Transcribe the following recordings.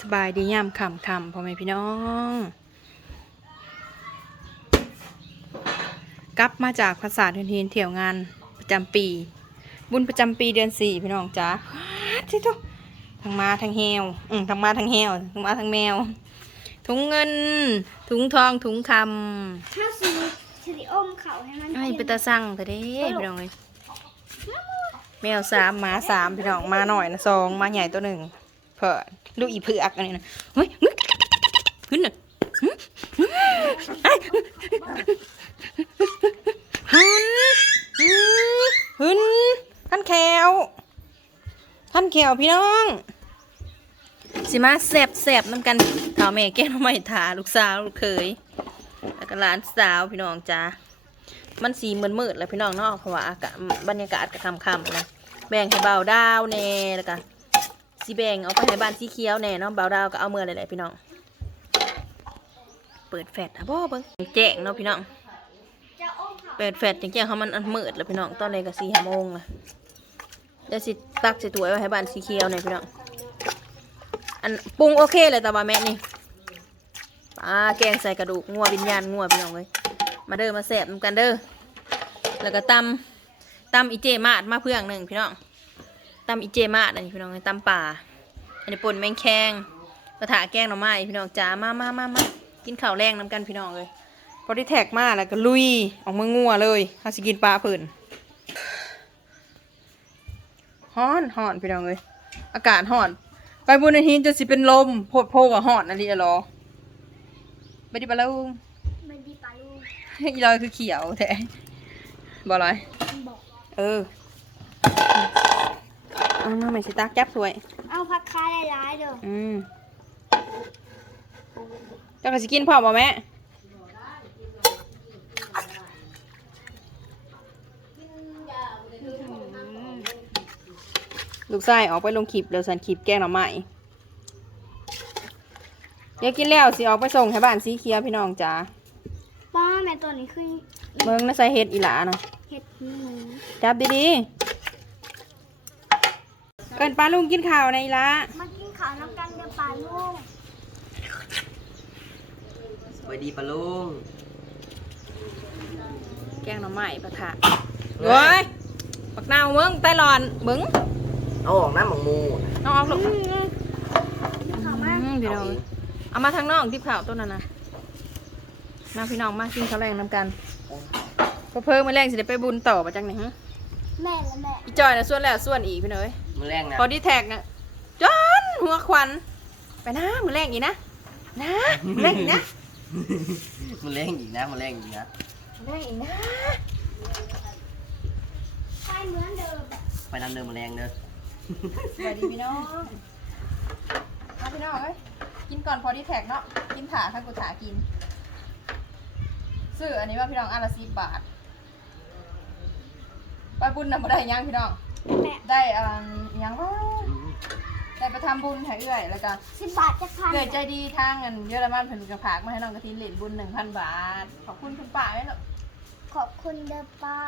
สบายดียามคำคำพ่อแม่พี่น้อง กลับมาจากภาษาทุนทีนเที่ยวงานประจำปี บุญประจำปีเดือนสี่พี่น้องจ้าที่ทุกทั้งมาทั้งแฮวอืมทั้งมาทั้งแฮวทั้งมาทั้งแมว ถุงเงิน ถุงทองถุงคถ้าซื้อชริอมเขาให้มันำไอ้เป็นตาสั่งแต่เด้พี่น้องเอ้ยแมวสามหมาสามพี่น้องมาหน่อยนะสองมาใหญ่ตัวหนึ่ง เผื่อลูกอีเผือกอันนี้นะเฮ้ยขึ้นน่ะหึหึไอ้หันท่านแขวท่านแขวพี่น้อง สิมาแสบแสบน้ำกันถาวแม่แก้วไม่ถาลูกสาวลูกเขยแล้วก็หลานสาวพี่น้องจ้ามันสีมืดมืดๆแล้วพี่น้องเนาะเพราะว่าอากาศบรรยากาศก็ค่ำๆนะแบ่งให้เบาดาวแน่แล้วก็ สีแบ่งเอาไปให้บ้านสีเขียวแน่เนาะเบาดาวก็เอาเมื่อไรๆพี่น้อง เปิดแฟลชอะบ่เบิ่งแจ้งเนาะพี่น้อง เปิดแฟลชแจ้งๆเขามันอันมืดแล้วพี่น้องตอนนี้ก็สี่ห้าโมงละเดี๋ยวสิตักใส่ถ้วยไว้ให้บ้านสีเขียวหน่อยพี่น้อง อันปรุงโอเคเลยแต่ว่าแม่นี่ปลาแกงใส่กระดูกงัววิญญาณงัวพี่น้องเลยมาเด้อมาแสบนำกันเด้อ แล้วก็ตำตำอีเจมาดมาเพื่องหนึ่งพี่น้อง ตำอีเจมาดอันนี้พี่น้องเลยตำป่า อันนี้ป่นแมงแคงกระถาแกงหน่อไม้พี่น้องจ้ามามามามากินข้าวแรงนำกันพี่น้องเลยพอที่แท็กมาแล้วก็ลุยออกมืองัวเลยเขาสิกินปลาเพิ่นฮ้อนฮ้อนพี่น้องเลยอากาศฮ้อน ไปบุญในทีนจะสิเป็นลมโพดโพกับหอดนั่นดิอะเหรอไปดิปะลุงมันดีปลาลูกอีลอยคือเขียวแท้บอลอยบอกเออ เอามาไม่สิตากจับสวย เอาผักคาหลายๆเด้ออืมเจ้าก็สิกินพอบ่แม่ลูกไส้ออกไปลงคลิปเดี๋ยวสันคลิปแกล้งหน่อไม้เดี๋ยวกินแล้วสิออกไปส่งให้บ้านสีเขียวพี่น้องจ้าป้าแม่ตัวนี้คือเมืองน่าใส่เห็ดอีหลานะเห็ดหมูจับดีๆ เอินปลาลุงกินข้าวในอีหละมากินข้าวน้ำกันเด้อปลาลูกสวัสดีปะลุงแกงหน่อไม้ปะทะโว้ยปักนาวเมืองไต้หลอนเบึ้งเอาออกน้ำหมองมูน้องออกลูกกินข้าวมาอืมพี่น้องเอามาทางน้องที่ข่าวต้นนั้นนะมาพี่น้องมากินข้าวแรงนำกันพอเพิ่มมาแรงสิได้ไปบุญต่อมาจากไหนฮะแม่และแม่อีจอยนะส่วนแล้วส่วนอีกพี่น้อย มือแรงนะพอดีแท็กนะจอนหัวควัน ไปนะมือแรงอีกนะนะมือแรงอีกนะมือแรงอีกนะมือแรงอีกนะมือแรงอีกนะไปเหมือนเดิมไปนำเดินมือแรงเด้อสวัสดีพี่น้องมาพี่น้องเอ้ยกินก่อนพอดีแท็กเนาะกินถาถ้ากูถากินซื้ออันนี้ว่าพี่น้องอันละสิบบาทไปบุญนำมาได้ยังพี่น้องแม่ ได้อันหยังว่าได้ไปทำบุญให้เอื้อยแล้วก็สิบบาทจะพันเอื้อยใจดีทางเงินเยอรมันเพิ่นกระผากมาให้น้องกระทินเหรียญบุญหนึ่งพันบาท ขอบคุณคุณป้าไว้เนาะขอบคุณเด้อป้า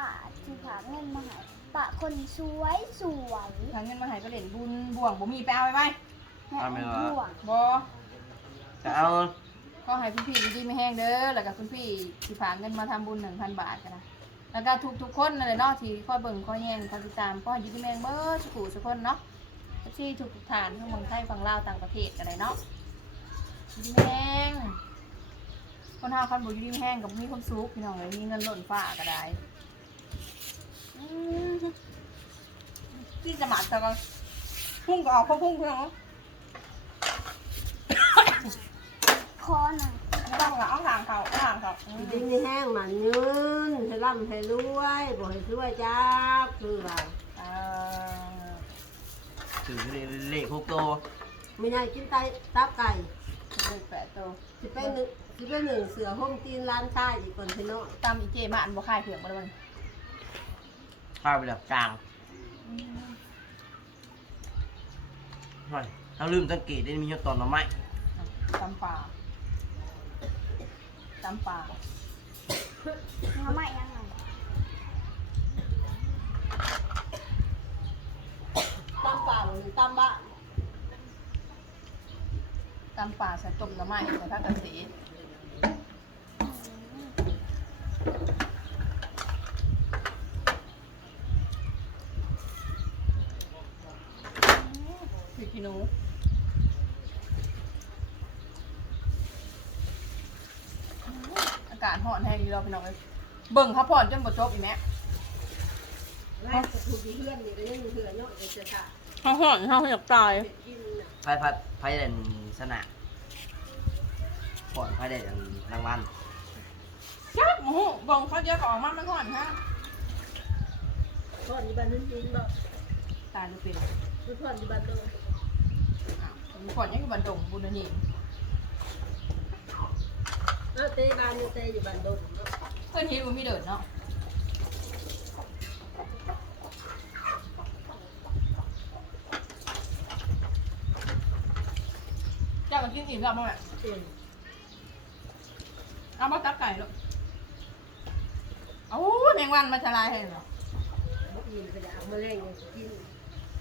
ที่ฝากเงินมาให้ป้าคนสวยสวยทางเงินมาให้ก็เหรียญบุญบ่วงบ่มีไปเอาไปไหมแม่ห่วงบ่จะเอาขอให้คุณพี่ดีไม่แห้งเด้อแล้วก็คุณพี่ที่ฝากเงินมาทำบุญหนึ่งพันบาทกันนะ แล้วก็ทุกทุกๆคนนั่นแหละเนาะที่คอเบิ่งคอแย่งคอติดตามคอยอยืดแมงเบอร์สุขุสุกคนเนาะที่ทุกๆฐานทั้งเมืองไทยฝั่งลาวต่างประเทศกันเลยเนาะอยืดแมงคนเฮาคันบ่อยืดแห้งกับมีความสุขพี่น้องเลยมีเงินหล่นฟ้าก็ได้พี่จะหมัดแต่ก็พุ่งก็ออกเพราะพุ่งพี่น้องคอหน่อย ต้องหรอกเอาทางเขาเอาทางเขาอืมดินแห้งมันยืนให้ร่ำให้รวยบ่ให้รวยจ้าคือว่าเอ่อถือเลขหกโตไม่ได้กินไตตับไก่เลขแปดตัวสิเป็นหนึ่งสิเป็นหนึ่งเสือห่มตีนร้านใต้อีกคนพี่น้องตามอีเจมาอันบ่คายเถียงบ่ได้บ่ข้าวไปแบบกลางเฮ้ยถ้าลืมสังเกตได้มียอดตอนหน่อไม้ตำป่า ตำป่าทำไมยังไงตำป่าหรือตำบ้านตำป่าใส่ต้มน้ำไม้ใส่ผักกะเสพี่กินู อากาศร้อนแห้งดีเราไปน้องเลยเบิ่งเขาพอนจนบ่จบอีแม่ไล่กระถูกเพื่อนนี่ก็ยังเหือเนาะเดี๋ยวจะถ่าเขาร้อนเขาอยากตายเป็ดกินน่ะไพ่ไพ่ไพ่เด่นสนะผ่อนไพ่เด่นรางวัลยักโอ้โหบ่งเขาเยอะออกมามันร้อนฮะพ่อนที่บ้านนั้นกินบ่ตายหรือเป็นคือพ่อนที่บ้านโตอ้าวมันก่อนยังอยู่บันดงบุญนี่ เออเตยบ้านนี่เตยอยู่บ้านโตเนาะเพื่อนฮิตมันมีเดินเนาะเจ้ามันกินอิ่มแล้วมั้งแม่เต็มเอามาตับไก่ลูกเอาแมงวันมาทลายให้เหรอบ่กินก็จะเอามาแรงยังกิน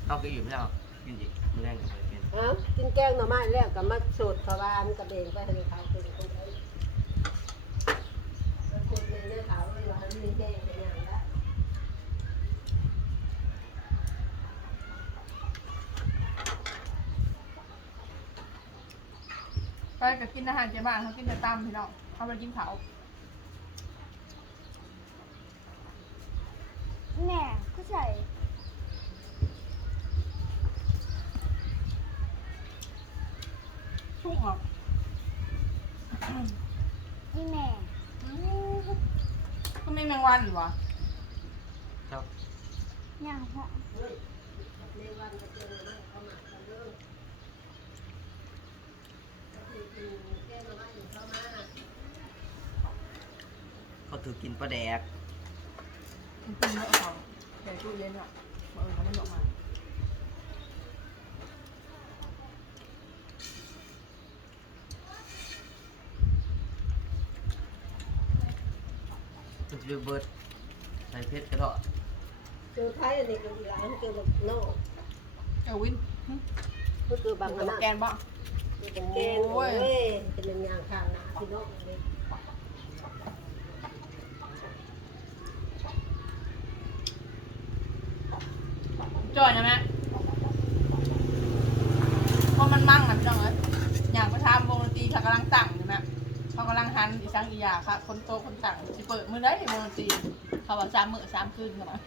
เอาก็อยู่ไม่เอากินอีกแรงกับไปเป็นเอ้ากินแกงหน่อไม้แล้วก็มาสูตรเขาวานกระเบนไปให้เขาเป็นคน ไทยแล้วคนในเนี่ยเขาเลยว่ามันมีแกงเป็นอย่างละไปก็กินอาหารเจ้าบ้านเขากินแต่ตำพี่น้องเขาไปกินเขา แม่ก็ใส่ ชุ่งออก ที่แม่ อื้อก็ไม่แมง วันวะเจ้าย่างหัวในวันก็เจอเลยเขามากันเด้อก็คือกินแกงหน่อไม้อยู่เข้ามาเขาถือกินปลาแดกมันกินเยอะเขาใส่ตู้เย็นอะเออเขาไม่ออกมา มันจะเป็นเบิร์ดใส่เพชรกระเดาะเจอไทยอันนี้ก็มีหลายเจอแบบนอกเออวินหึก็คือบางมันคณะแกนบ่เป็นแกงโอ้ยเป็นอย่างอย่างข้างหน้าพี่น้องเลยจอยนะแม่เพราะมันมั่งนะพี่น้องเอ้ยอย่างประธานวงดนตรีเขากำลังตั้งอยู่แม่ เขากำลังหันอีสังอียาค่ะ คนโตคนตั้งสิเปิดมือได้วงดนตรีเขาว่าสามมื้อสามคืนกันมา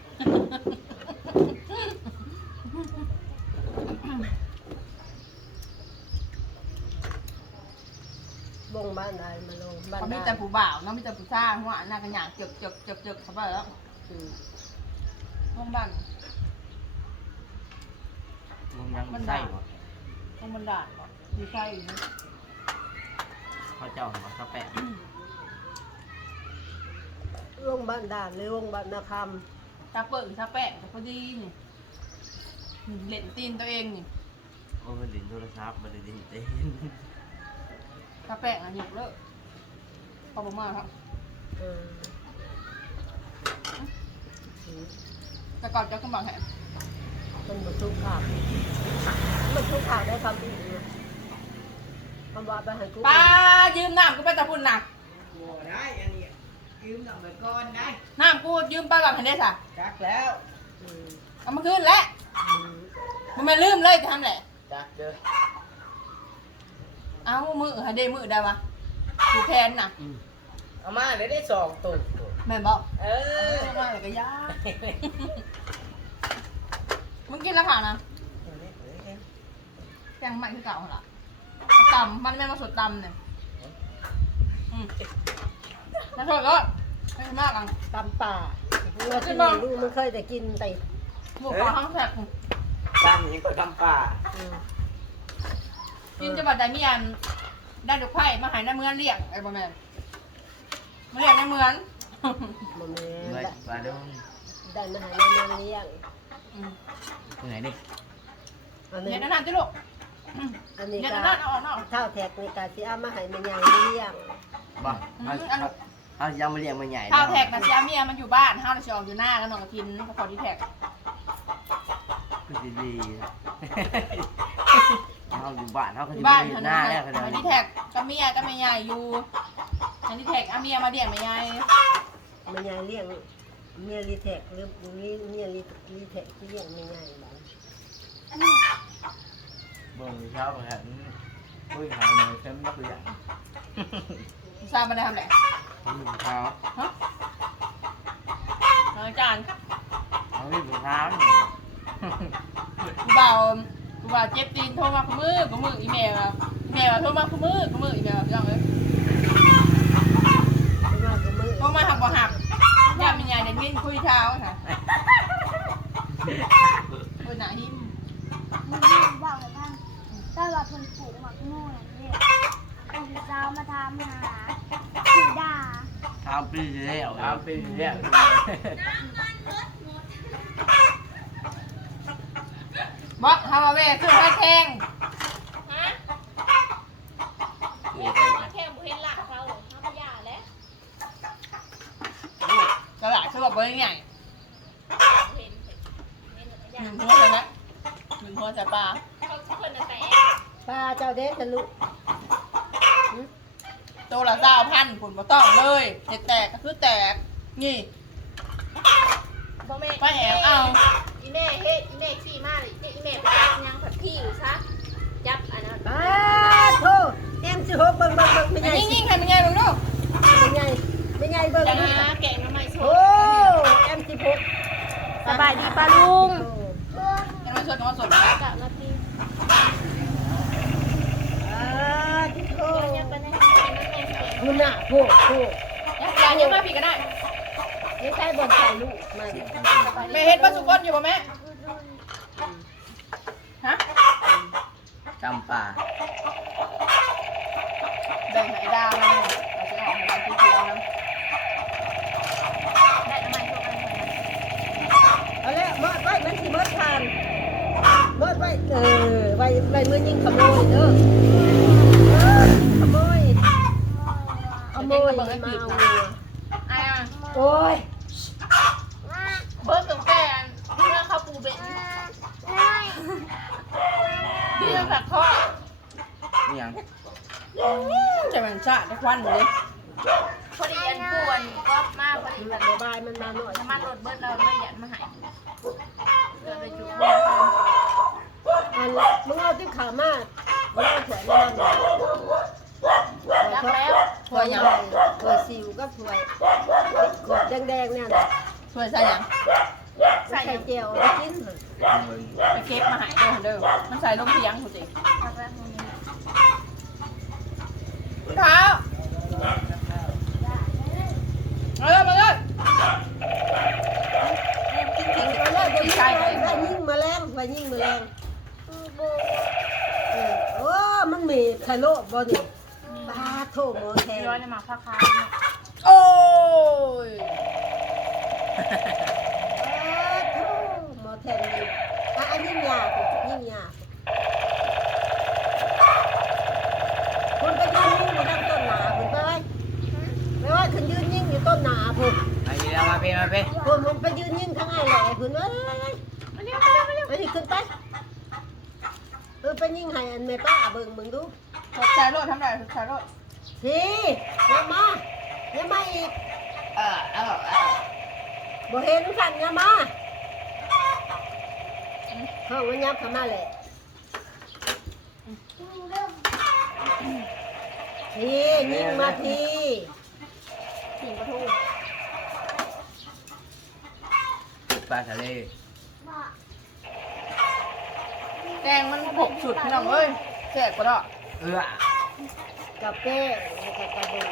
บงบ้านใดมาลงบ้านเขาใดมีแต่ผู้บ่าวเนาะมีแต่ผู้ชายหัวหน้ากันอย่างเจ็บเจ็บเจ็บเจ็บเขาไปแล้วอืมห้องบ้านมึงยังมันไส้ด่าบ่ห้องมันด่าบ่มีไฟอยู่นะเขาเจ้าหัวข้าวแปะลงบ้านด่านหรือลงบ้านนาคถ้าเปิดถ้าแป้งก็พอดีนี่เล่นตีนตัวเองนี่โอ้ยลิ้นโทรศัพท์มันเลยลิ้นเต้นถ้าแป้งอะหยุกเลิกพอประมาณครับำอืมอืมแต่ก่อนจะขึ้นบางแห่งมันบรรทุกข่าวมันทุกข่าวได้คำอีกนะคำว่าไปให้กูป้ายืมน้ำกูไปแต่พุ่นหนักโอ้ได้อันนี้ยืมหน่อยไปก่อนได้น้ำกูยืมไปแบบเห็นได้สะจักแล้วอืมเอามาคืนแล้วอืมมันไม่ลืมเลยจะทำแหละจักเด้อเอามือให้ได้มือได้ปะกูแทนน่ะอืมเอามาเลยได้สองตุ่มแม่นบอกเอเอออมาเลยก็ยากมึงกินแล้วผ่านนะแกงใหม่คือเก่าเหรอ ตำมันไม่มาสดตำเนี่ยอืมมาโทษก็ไม่มากอะตำป่าเราที่นี่ลูกมันเคยแต่กินแต่หมูกรอบข้างแทกตามนี้ก็ทำป่าอืมกินจะบัดได้มีอันได้ดอกไผ่มาใหายในเมืองเลี้ยงไอ้บ่แม่นมาเลี้ยงในเมืองมันมีเลยได้มาเด้อได้มาหาเงินเลี้ยงอืมตรงไหนดิอันนี้เลี้ยงนั่นๆจ้ะลูก อันนี้เลี้ยงก็นั่นๆเอาออกเนาะเท่าแท็กนี่ก็สิเอามาให้มันยังเลี้ยงบ่เอาเอาเอายังมาเลี้ยงมาใหญ่ข้าวแท็กนะเสียเมียมันอยู่บ้านห้าวน่ะสิออกอยู่หน้ากันนอนกับกินก็พอดีแท็กคือดีๆเอาอยู่บ้านเขาก็อจะยู่บ้านอยู่เท่าหนั้น้านแล้วนะขนาอัดนนี้นี้แท็กกับเมียกับแม่ใหญ่อยู่อันนี้แท็กเอาเมียมาเลี้ยงแม่ใหญ่มันยายเลี้ยงเมียรีแทกหรือเมียเมียรีรีแทกที่เลี้ยงไม่ง่ายบ้างอันนี้ เบิ่งเช้าไปเห็นอุ้ยหายเลยเต็มนักเรียนทราบมาได้ทำไรมีถุงเท้าน้องจานเขามีถุงเท้านี่กูเบากูเบาเจ็บตีนโทรมาคุมือกูมืออีเมลอะอีเมลอะโทรมาคุมือกูมืออีเมลอะพี่น้องเลยเพราะว่าก็มือโทรมาหักบ่หักย่ามียายเด็กเล่นคุยเช้าค่ะเออหนาหิม ก็ว่าเพิ่นปลูกหมักม่วงนั่นเด้เอาพี่สาวมาทำหาคือด่าท้าปีที่แล้วตามปีเนี่ยบอกฮาวาเว่คือพระแข้งแค่บุเห็นหลักเขาเขาพยาแล้วตลาดคือแบบว่าใหญ่เห็นเห็นหนึ่งหัวใช่ไหมหนึ่งหัวใส่ปลา เขาทุกคนแต่ ป้า เจ้าเด้ทะลุตัวละเจ้าพันผลมาต้องเลยเห็ดแตกก็คือแตก นี่พ่อแม่ป้าแอบเอา อีแม่เฮ็ดอีแม่ขี่มาเลยอีแม่ไปจับยังผัดพี่อยู่ซะจับอันนั้นป้าโทเอ็มสิหกเบิ่งเบิ่งเบิ่งไม่ใหญ่ยิ่งสิยิ่งใครเป็นไงบ้างลูกไม่ใหญ่ไม่ใหญ่เบิ่งจะนะมาแกงน้ำมันสโอ้ดเอ็มสิบหกสบายดีป้าลุงเพื่อนยังไม่สดน้องสดนะกับนาทีอ่าที่โท ยังไปในน้ำแม่สดคุณน่ะโพกโพกยายยังมาพี่ก็ได้ไม่ใช่บนใส่ลูกมาดิแม่เฮ็ดปลาสุกอนอยู่ป่ะแม่ฮะจำป่าแบ่งให้ดามาเราจะออกให้มันที่เดียวนะได้น้ำมันเอาละมอดไว้มันสิมอดทานมอดไว้เออไว้ไว้มือยิงขโมยเด้อเออ โมยมาเอาวัวอ่าโอ้ยเบิร์ดกับแฟนเพื่อเขาปูเบ็ดพี่ยังผักข้อนี่ยังจะมันชาได้ควันเลยพอดีอันป่วนก็มาพอดีมันแบบบายมันมาหน่อยน้ำมันรถเบิร์ดเราไม่หยัดมาหายเดินไปจุดอันมึงเอาที่ขามามึงเอาถวยมาหน่อยรักแล้ว ถวยยังถวยสิวก็ถวยขวดแดงๆเนี่ยนะช่วยใส่ยังใส่เจียวไปกินไปเก็บมาหายเด้อเด้อมันใส่ลงเทียงคุณจิรักแล้วตรงนี้เท้ามาเลยมาเลยกินถึงไปเลยเดี๋ยวนี้ไปยิ่งแมลงไปยิ่งแมลงเออโอ้มันมีไข่โลบ่นี่ปลา โถหมอแทนร้อยในหมาผ้าคาโอ้ย หมอแทนนี่อะอันยิ่งยายิ่งยาคุณไปยืนยิ่งอยู่ด้านต้นหนาคุณไปไว้ไม่ว่าคุณยืนยิ่งอยู่ต้นหนาคุณ ไอ้นี่แล้วมาเพ่มาเพ่ คุณผมไปยืนยิ่งข้างไอ้แหล่คุณไว้ไปดิขึ้นไปเออไปยิ่งให้อันแม่ป้าเบิ่งเบิ่งดู ถกชายโลดทำไรถกชายโลด สิอย่ามาอย่ามาอีก เออเออเออ บ่เห็นกันอย่ามาเขาวันยับเข้ามาเลยพี่ยิ่งมาพี่ถึงประตูปลาทะเลแกงมันหกสุดพี่น้องเอ้ยแจกกว่าดอกเออกับแป้งแล้วก็กระดูก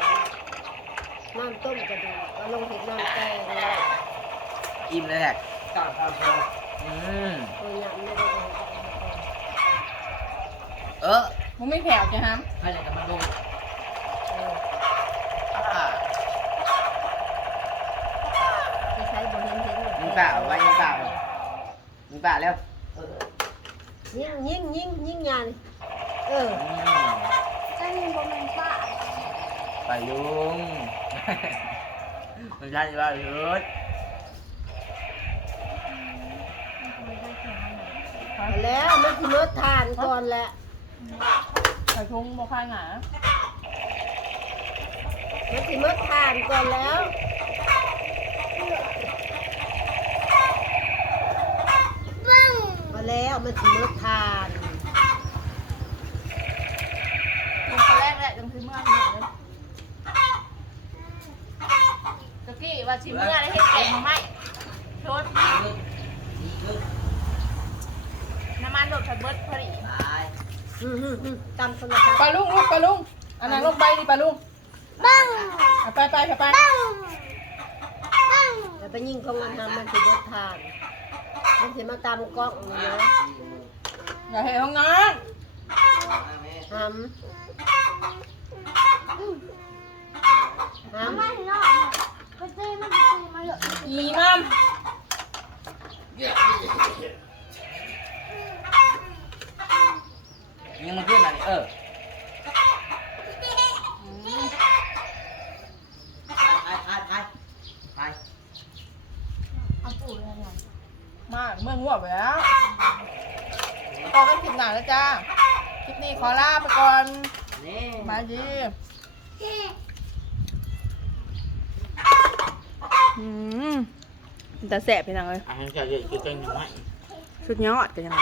น้ำต้มกระดูกก็ลงเห็ดน้ำแป้งเลย อิ่มเลยแหละตามตามพออืมตัวยำไม่ได้เลยเออมึงไม่แผ่วจ้ะฮะให้แต่กับมันดูเอออ่าไม่ใช้บ่เห็นเห็นยิงเปล่าไว้ยิงเปล่ายิงเปล่าแล้วยิงยิงยิงยิงยานเอออืมจะมีบ่แม่นป้าไปลุงมันใช่ว่าหยุดเอา แล้วมันสิเลิศทานก่อนแหละใส่ชงบ่ค่ายหนามันสิเมื่อทานก่อนแล้วบึ้งมาแล้วมันสิเมื่อทานกินตอนแรกแหละจังคือเมื่อเมื่อเลยตะกี้ว่าชิเมื่อได้เฮ็ดแกงมาไหมโทษดีขึ้น น้ำมันโดดผัดเบิดพอดี ตาย อืมอืมอืม ตำคนละครับปลาลุงลูกปลาลุงอันนั้นลงไปดิปลาลุงบึ้งเอาไปไปไปไปบึ้งบึ้งแล้วไปยิงของมันทำมันสิเมื่อทานมันสิมาตำกล้องนี่นะอย่าเห็นห้องน้ทำททำไมถึงนอนเนี่ยก็ตีมันก็ตีมันเลยำอีมัม ยังมันขึ้นอะไรเออไปไปไปไปเอาปูเลยไงมาเมื่องัวไปแล้วพอกันคลิปหนาแล้วจ้า คลิปนี้ขอลาไปก่อนนี่บายดีอืมแต่แสบไปหนังเลยอันนี้จะเยอะคือเก่งยังไงสุดยอดกันยังไง